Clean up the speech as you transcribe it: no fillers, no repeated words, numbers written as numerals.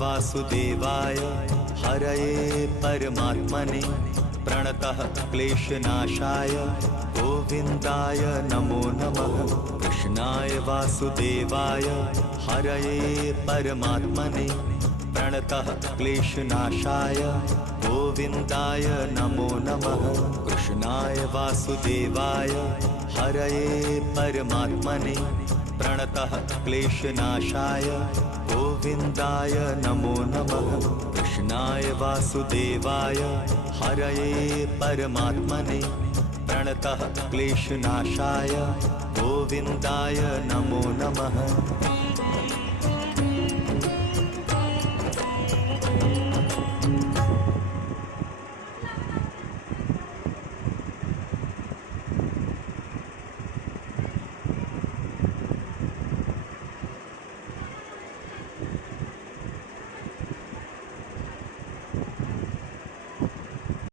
वासुदेवाय हरये परमात्मने प्रणतः क्लेशनाशाय गोविन्दाय नमो नमः। कृष्णाय वासुदेवाय हरये परमात्मने प्रणतः क्लेशनाशाय गोविन्दाय नमो नमः। कृष्णाय वासुदेवाय हरये परमात्मने प्रणतः क्लेशनाशाय गोविन्दाय नमो नमः। कृष्णाय वासुदेवाय हरये परमात्मने प्रणतः क्लेशनाशाय गोविन्दाय नमो नमः।